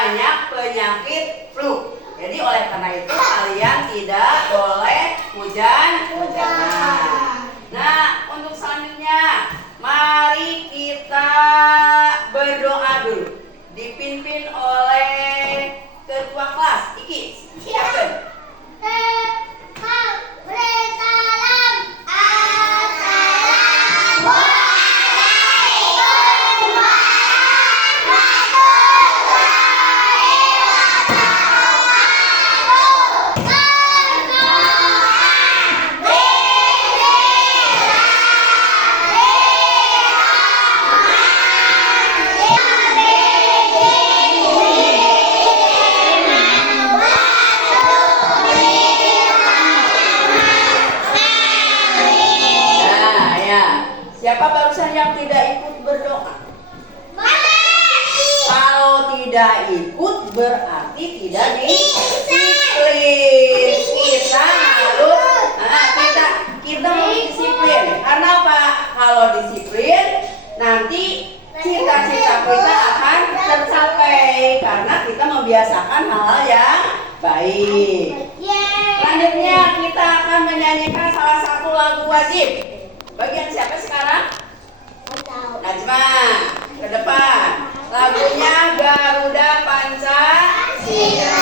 banyak penyakit flu. Jadi oleh karena itu kalian tidak boleh hujan-hujanan. Nah, untuk selanjutnya mari kita berdoa dulu. Dipimpin oleh ketua kelas Iki. Silakan. Siapa barusan yang tidak ikut berdoa? Kalau tidak ikut berarti tidak disiplin. Kita harus, kita harus disiplin. Karena apa? Kalau disiplin, nanti cita-cita kita akan tercapai. Karena kita membiasakan hal-hal yang baik. Selanjutnya kita akan menyanyikan salah satu lagu wajib. Bagian siapa sekarang? Najma, ke depan. Lagunya Garuda Pancasila.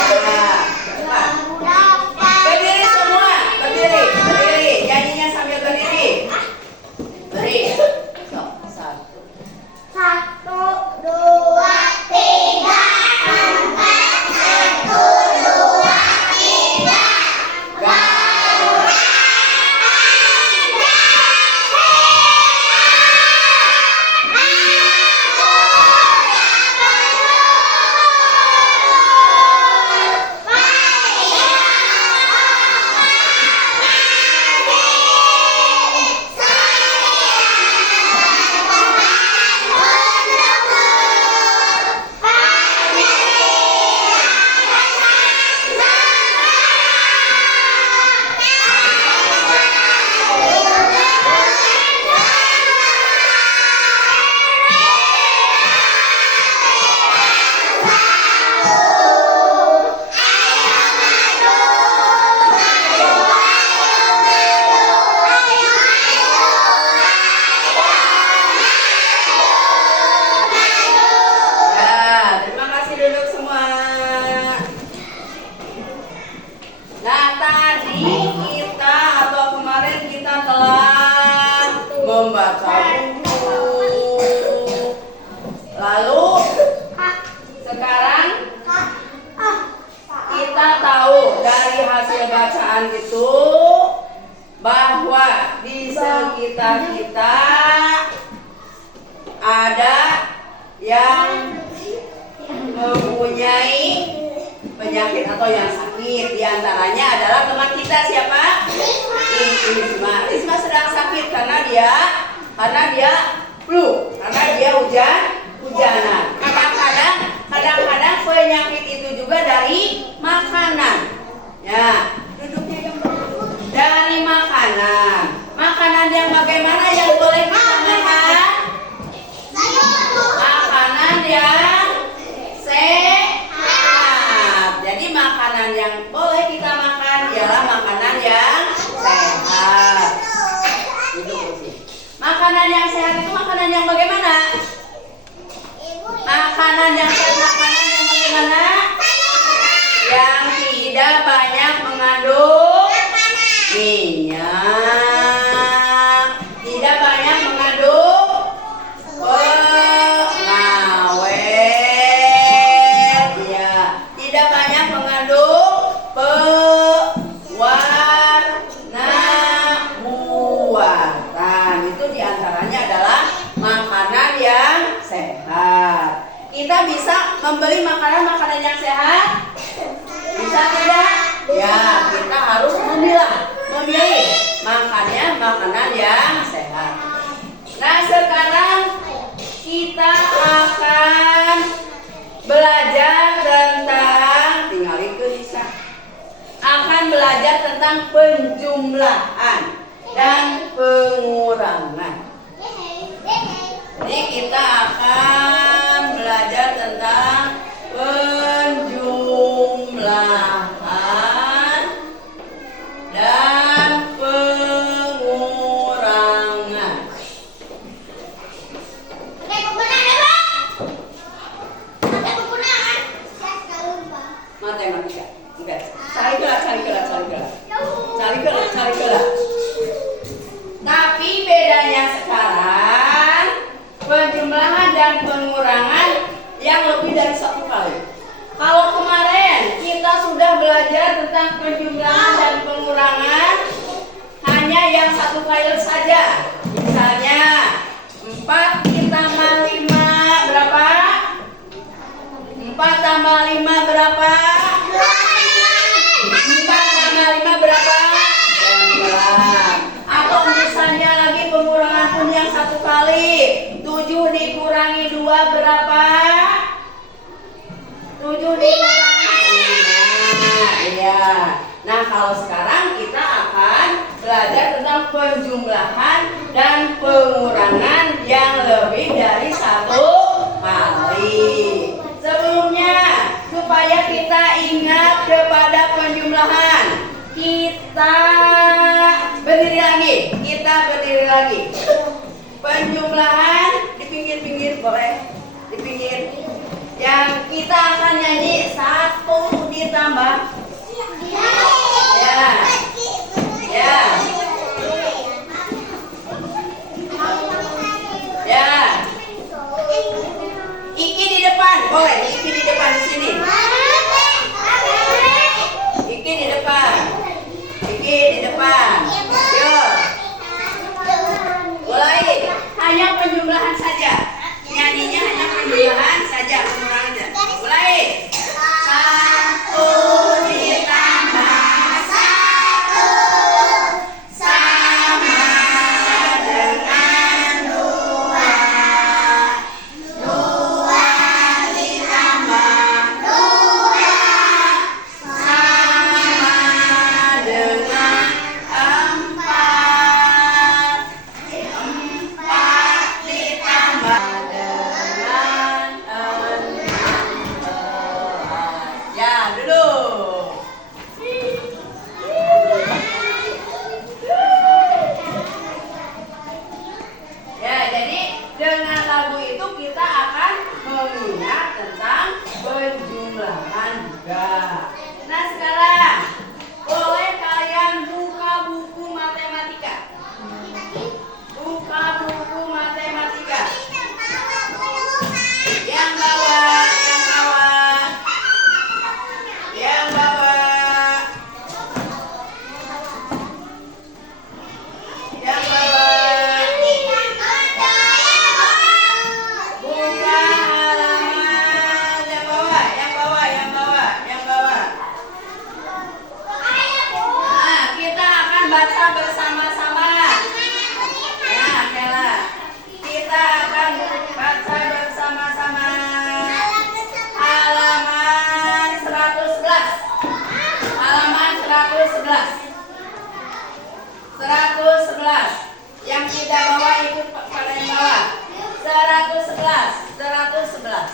Berdiri semua, berdiri. Nyanyinya sambil berdiri. Berdiri. Satu. 1, 2, 3, 4. 1, 2, 3. Lalu sekarang kita tahu dari hasil bacaan itu bahwa di sekitar kita ada yang mempunyai penyakit atau yang sakit. Di antaranya adalah teman kita siapa? Risma sedang sakit karena dia flu, karena dia hujanan. Kadang-kadang penyakit itu juga dari makanan. Ya, duduknya yang dari makanan. Makanan yang bagaimana yang boleh kita makan? Makanan yang sehat. Jadi makanan yang boleh kita makan ialah makanan yang sehat. Makanan yang sehat itu makanan yang bagaimana? Makanan yang sehat, makanan yang bagaimana? Yang tidak banyak mengandung minyak, tidak banyak mengandung pengawet, ya, tidak banyak mengandung pewarna muatan. Itu diantaranya adalah makanan yang sehat. Kita bisa membeli makanan-makanan yang sehat? Bisa tidak? Ya, kita harus memilih makannya makanan yang sehat. Nah, sekarang kita akan belajar tentang, tinggal ke Lisa, akan belajar tentang penjumlahan dan pengurangan. Jadi kita akan belajar tentang matematika. Oke, cari gerak. Tapi bedanya sekarang penjumlahan dan pengurangan yang lebih dari satu kali. Kalau kemarin kita sudah belajar tentang penjumlahan dan pengurangan hanya yang satu kali saja. Misalnya 4 ditambah 5 berapa? 4 tambah 5 berapa? 4 tambah 5 berapa? 9. Atau misalnya lagi pengurangan pun yang satu kali. 7 dikurangi 2 berapa? 7 dikurangi 5. Iya. Nah, kalau sekarang kita akan belajar tentang penjumlahan dan pengurangan yang lebih dari satu kali. Sebelumnya, supaya kita ingat kepada penjumlahan, kita berdiri lagi. Penjumlahan di pinggir boleh, di pinggir. Yang kita akan nyanyi 1 ditambah. Ya. Iki di depan, boleh. Iki di depan di sini. Iki di depan. Yuk. Mulai. Hanya penjumlahan saja. Nyanyinya hanya penjumlahan saja, pengurangan saja. Mulai. 1 ditambah 1 sama dengan 2. 2 ditambah 2 sama dengan 4. 4 ditambah dengan 4. Ya, duduk. Ya, jadi dengan lagu itu kita akan mengingat tentang penjumlahan juga. Nah, sekarang boleh kalian buka buku matematika. Buka buku matematika. Yang bawah. Buka halaman yang bawah. Nah, kita akan baca bersama-sama. Ya, Kela. Kita akan baca bersama-sama. Halaman 111. Halaman 111. 111. Yang tidak bawa ikut pada yang bawah. 111.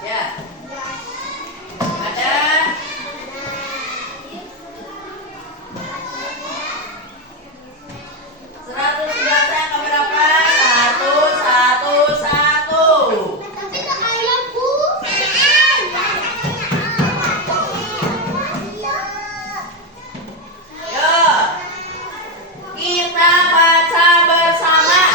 Ya. Ada 111 yang berapa? 111. Yuk, kita baca bersama.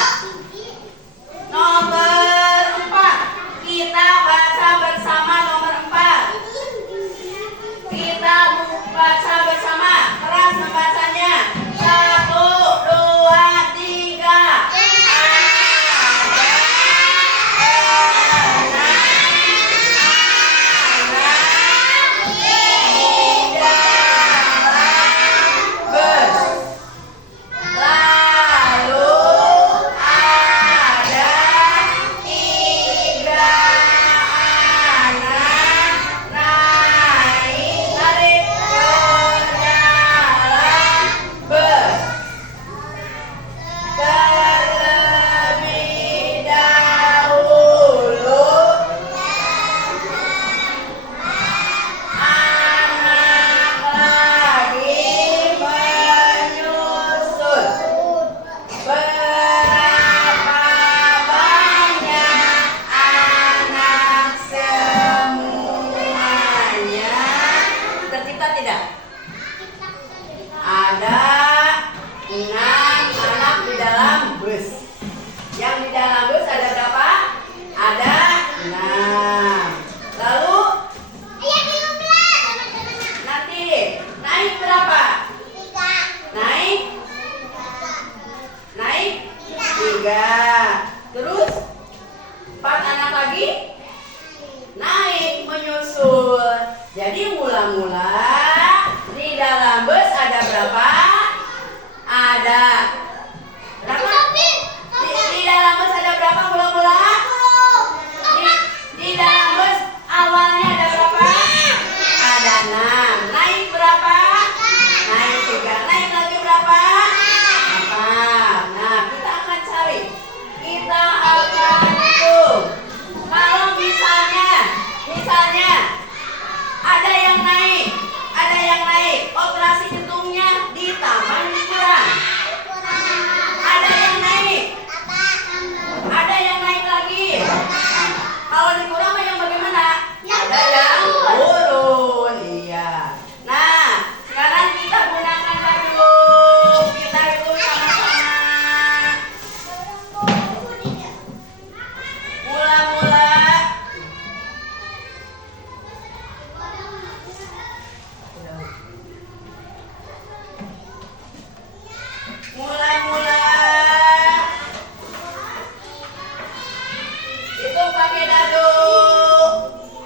Hitung pakai dadu.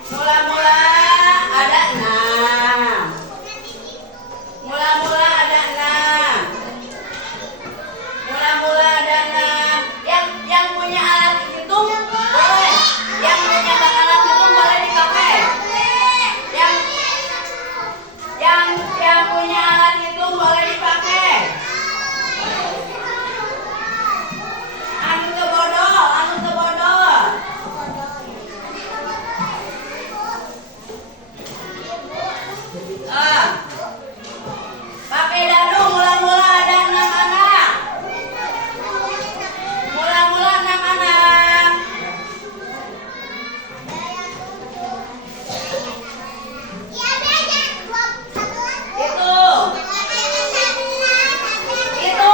Mula-mula ada 6. Mula-mula ada 6. Mula-mula ada 6. Yang punya alat hitung boleh. Yang punya alat hitung boleh dipakai. Yang punya alat hitung boleh dipakai. Anu kebodol, anu kebodol. Pakai dadu mula-mula ada 6 anak. Mula-mula 6 anak. Itu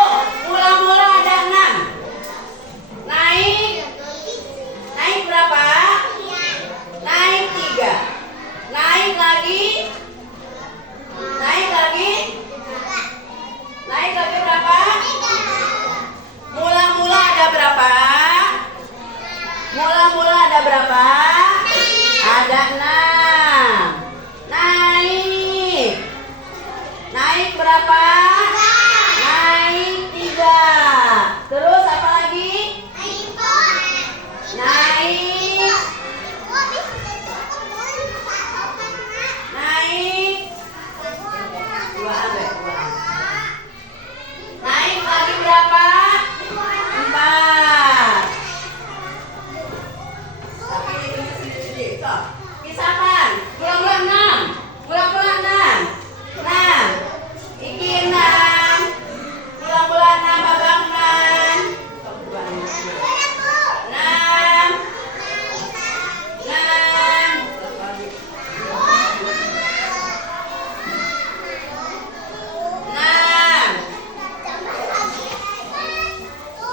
mula-mula ada 6. Naik berapa? Naik 3. Naik lagi berapa? Mula-mula ada berapa? Mula-mula ada berapa? Ada 6. Naik berapa? Naik 3. Terus apa lagi? Naik 2. Naik lagi berapa? 4. Tapi ini sedikit. Kisapan. Mula-mula 6. Mula-mula 6. 6. Iki 6. Mula-mula 6 abang 6. 6. 6.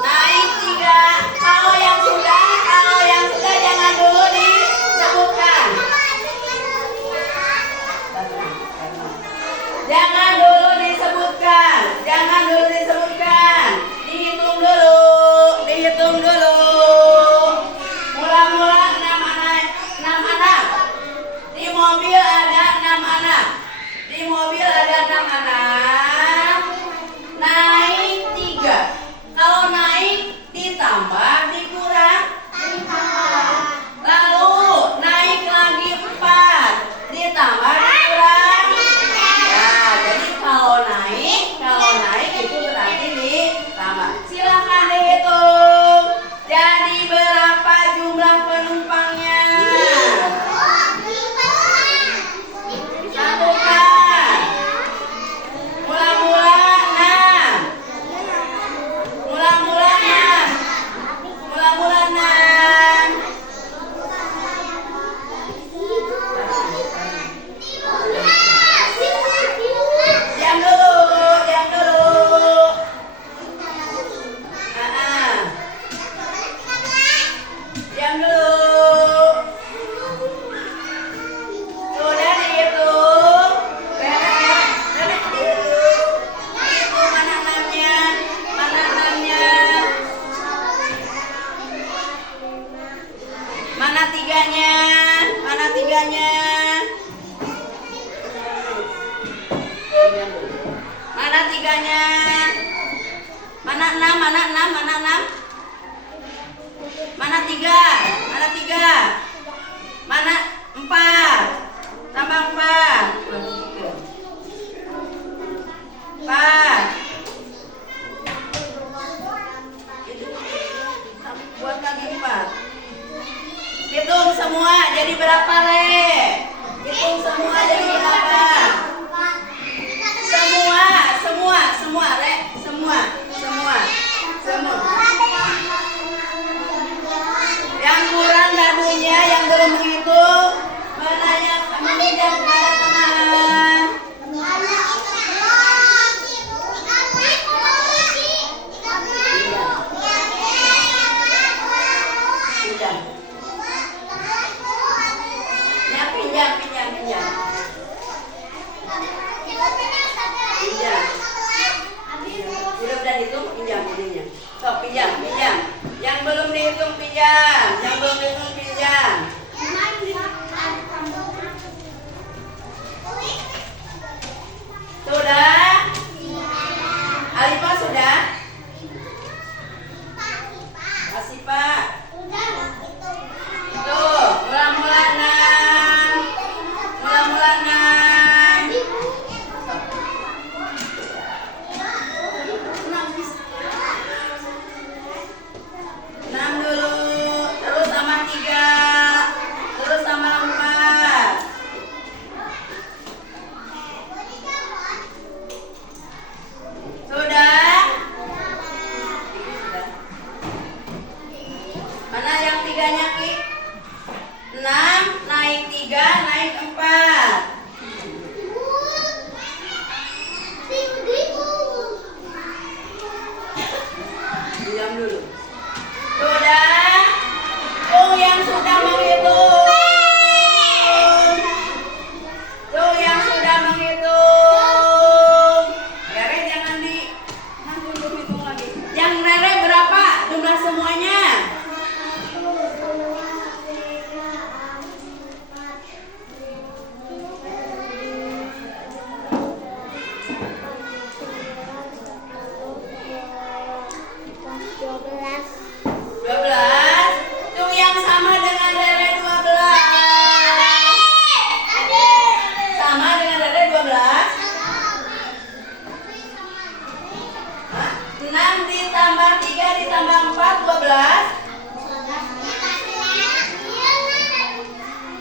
Naik 3. Kalau yang sudah jangan dulu disebutkan. Jangan dulu disebutkan. Dihitung dulu. Mula-mula 6 anak. Di mobil ada 6 anak. Naik 3. Kalau naik ditambah dikurang. Lalu naik lagi 4. Ditambah dikurang. Nah, jadi kalau naik itu berarti ditambah. Silakan dihitung. Jadi berapa jumlah penumpangnya? Satukan. Mula-mula 6. Mula-mula 6. Mula-mula 6. Diam dulu. Diam dulu. Sudah dihitung. Renek dihitung. Itu mana 6-nya? Mana 3-nya? Mana 3-nya? Mana 3-nya? Mana 6? Mana 3? Mana 4? Tambah 4. 4. Buat lagi 4. Hitung semua jadi berapa, Le? Hitung semua jadi berapa? Semua, Le. Semua. Yang kurang dadunya, yang belum menghitung, meminjam kepada teman. Pinjam. Sok pinjam. Yang belum dihitung pinjam. tiganya Ki? 6 naik 3 naik 4. Diam dulu. Sudah? Tuh yang sudah menghitung. Tuh yang sudah menghitung. Rere jangan hitung lagi. Yang Rere berapa jumlah semuanya? 12. Tuh yang sama dengan Rere 12. Sama dengan Rere 12. 6 ditambah 3 ditambah 4 12.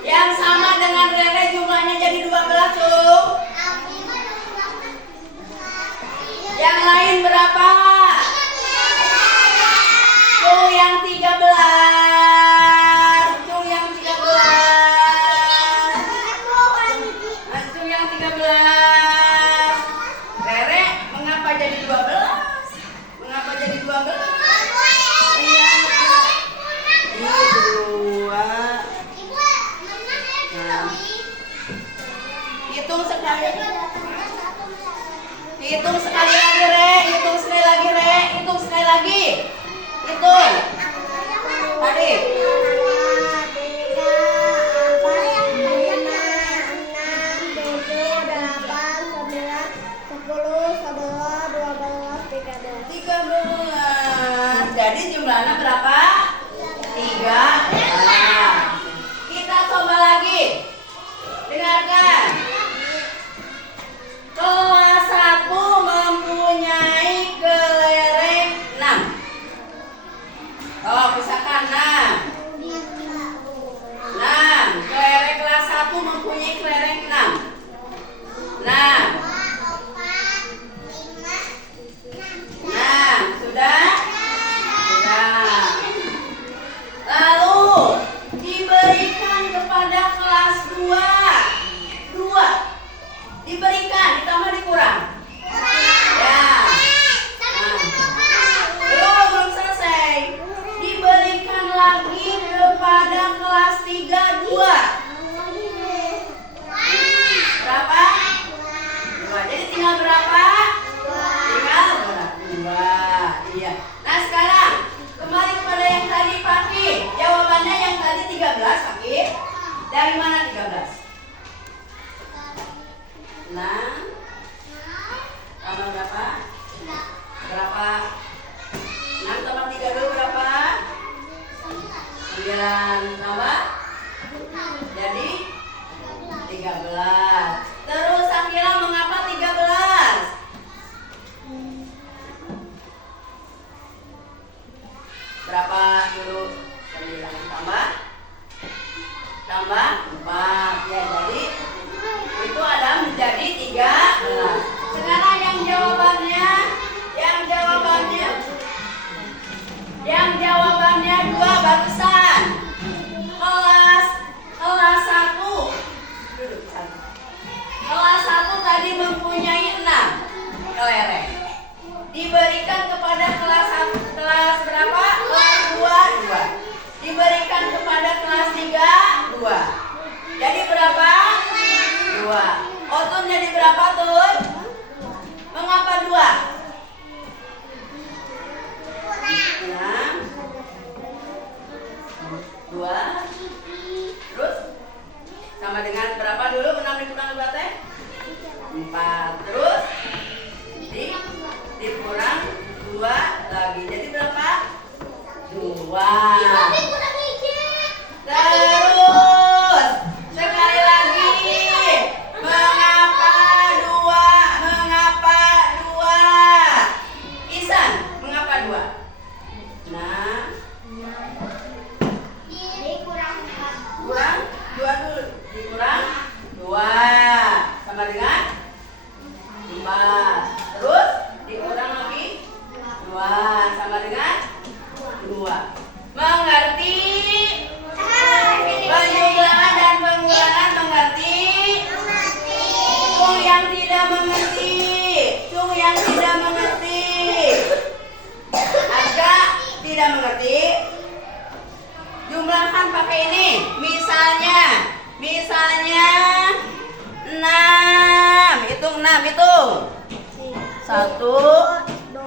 Yang sama dengan Rere jumlahnya jadi 12 tuh. Yang lain berapa? Tuh yang 13. Tuh yang 13. Tuh yang 13. Rere mengapa jadi 12? Mengapa jadi 12? Iya. Ini 2. Nah. Hitung sekali. Hitung sekali lagi, Re. Hitung sekali lagi, Re. Hitung sekali lagi. Hitung. Tadi. 13. Jadi jumlahnya berapa? 3. Kita coba lagi. Dengarkan. Kelas 1 mempunyai kelereng 6. Oh, pisahkan 6. 6. Kelereng kelas 1 mempunyai kelereng 6. 6. 6. Sudah? Sudah. Lalu diberikan kepada kelas 2. 2. Diberikan, ditambah dikurang. Ya. Belum selesai. Diberikan lagi kepada kelas 3 2. Berapa? 2. Jadi tinggal berapa? Tinggal 2. Iya. Nah sekarang kembali kepada yang tadi Paki. Jawabannya yang tadi 13 Paki. Dari mana 13? 6 tambah berapa? Berapa? 6 tambah 3 dulu berapa? 9 tambah? Jadi 13. Terus Akila mengapa 13? Berapa dulu? 9 tambah? Tambah 4. Ya jadi itu ada menjadi 13. Sekarang yang jawabannya 2 barusan. Kelas 1. Kelas 1 tadi mempunyai 6 kelereng. Diberikan kepada kelas berapa? Kelas 2. Diberikan kepada kelas 3 2. Jadi berapa? 2. Otun jadi berapa, Tun? Mengapa 2? 6 2. Terus sama dengan berapa dulu? 6 dikurang berapa? 4. Terus dikurang 2 lagi. Jadi berapa? 2. Terus sekali lagi. Mengapa 2? Mengapa 2? Isan, mengapa 2? Nah, kurang 2 dulu. Dikurang 2 sama dengan 4. Terus dikurang lagi 2 sama dengan 2. Mengerti? Jumlahkan pakai ini. Misalnya 6. Hitung 6, hitung. 1. 2,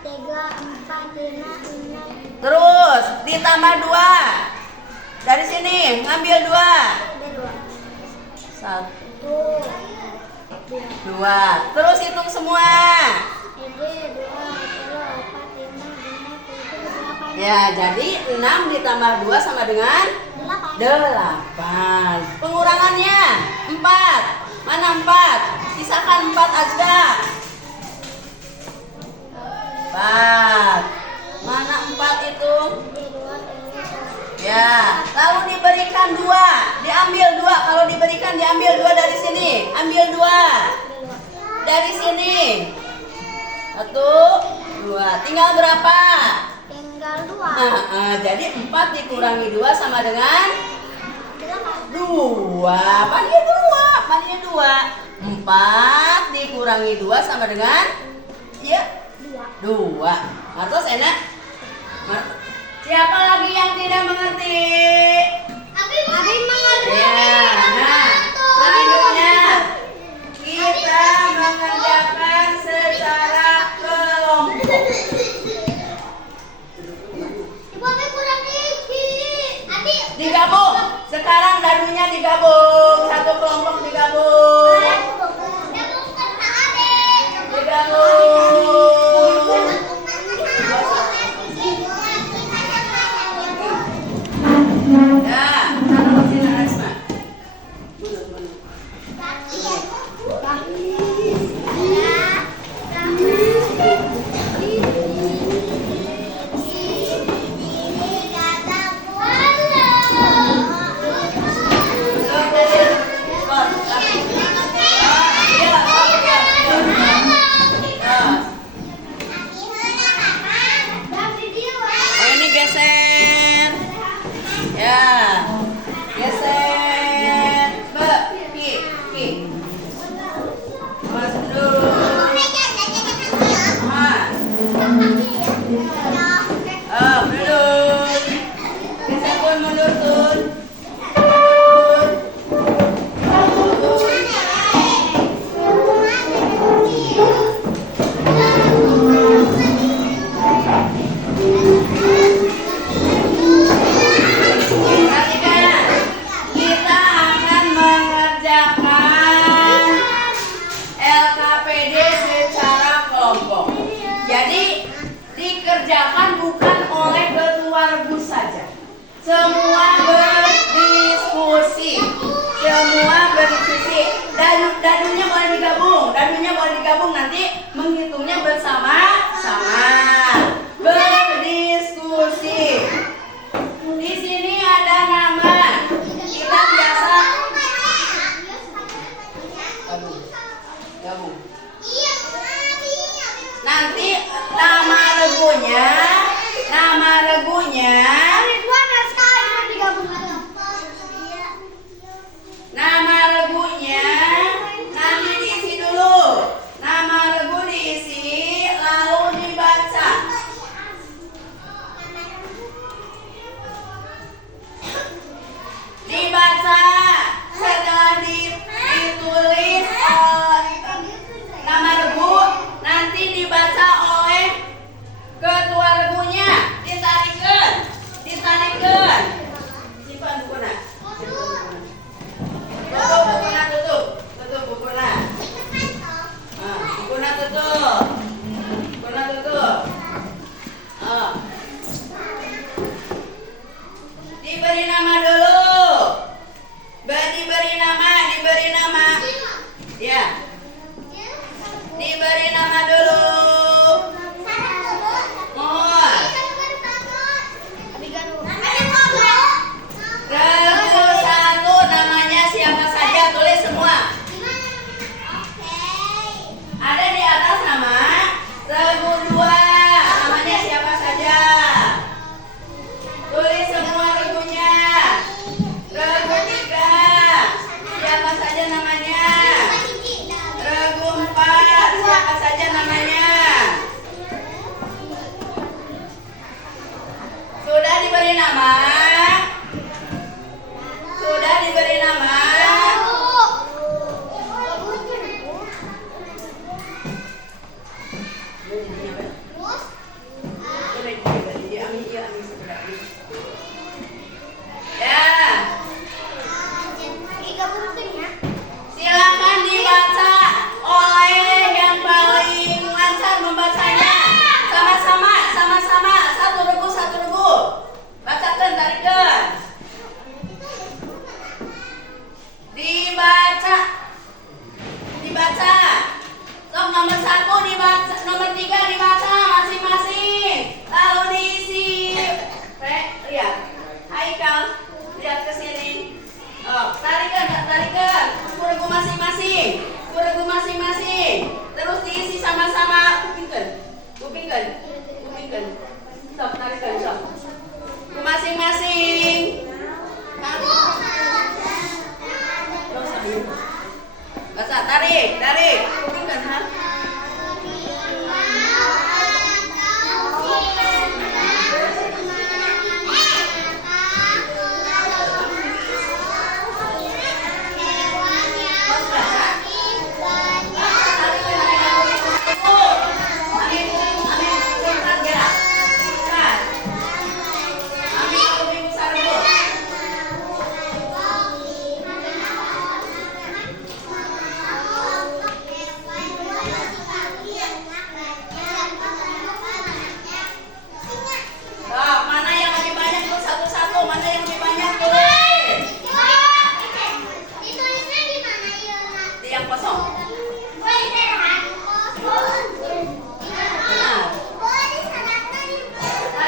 3, 4, 5, 6. Terus ditambah 2. Dari sini ngambil 2. 1, 2. Terus hitung semua. Ya, jadi 6 ditambah 2 sama dengan 8. Pengurangannya 4. Mana 4? Sisakan 4 aja. 4. Mana 4 itu? Ya, lalu diberikan 2. Diambil 2. Kalau diberikan diambil 2 dari sini. Ambil 2. Dari sini. 1, 2. Tinggal berapa? Tinggal 2. Jadi 4 dikurangi 2 sama dengan 2. Mana 2? 4 dikurangi 2 sama dengan ya 2. Martos enak? Siapa lagi yang tidak mengerti? Abi mengerti. Ya, nah, selanjutnya kita mengerjakan secara kelompok. Ibu Abi kurang dikit. Abi Digabung. Sekarang dadunya digabung. Satu kelompok digabung. Digabung. Ya, taruh sini Asma. Ini geser. Ya. Geser. Ki. Masuk dulu. Mundur. Geser pun mundur tun. Perhatikan, kita akan mengerjakan LKPD secara kelompok. Jadi dikerjakan bukan oleh ketua rebus saja. Semua berdiskusi. Dadunya boleh digabung nanti menghitungnya bersama-sama. Berdiskusi. Di sini ada nama. Kita biasa gabung. Nanti nama regunya nanti diisi dulu. Nama regu diisi lalu dibaca. Setelah ditulis nama regu nanti dibaca oleh ketua regunya. Ditarikkan. Simpan bukunya. Tutup bukunya. Bukunya tutup. Diberi nama dulu. Diberi nama. Ya. Diberi nama dulu. Mohon. Regu 1 namanya siapa saja, tulis semua. Ada di atas nama. Regu 2 namanya siapa saja. Tulis semua regunya. tarik, tarik. Bukan, ha? Mana yang lebih banyak tuh satu-satu? Mana yang lebih banyak tulis? Ditulisnya di mana ya? Di yang kosong. Nah,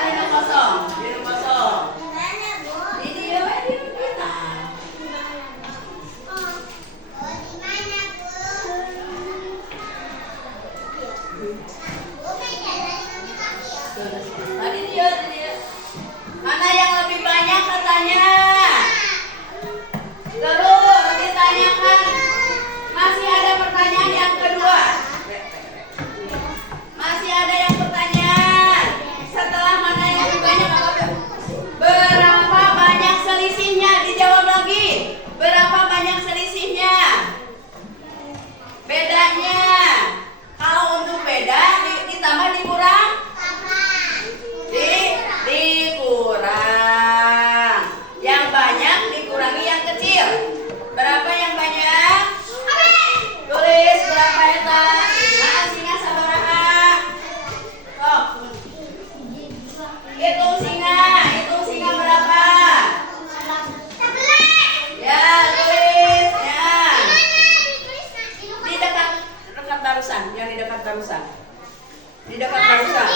di yang kosong, di yang kosong. Ini ya, di kita. Tadi dia. Mana yang lebih banyak katanya? Terus ditanyakan. Masih ada pertanyaan yang kedua. Masih ada yang pertanyaan. Setelah mana yang lebih banyak apa? Berapa banyak selisihnya? Dijawab lagi. Berapa banyak selisihnya? Bedanya. Kalau untuk beda ditambah dikurang? Dikurang. Yang banyak dikurangi yang kecil. Berapa yang banyak? Tulis berapa eta? Nah, singa sabaraha? Oh. Hitung singa berapa? Ya, tulis ya. Di dekat barusan, yang di dekat barusan. Di dekat barusan.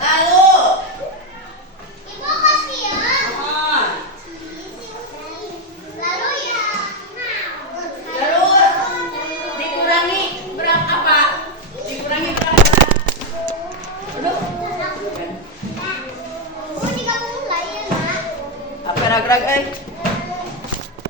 Lalu, terus dikurangi berapa apa? Dikurangi berapa? Aduh. Apa ragrag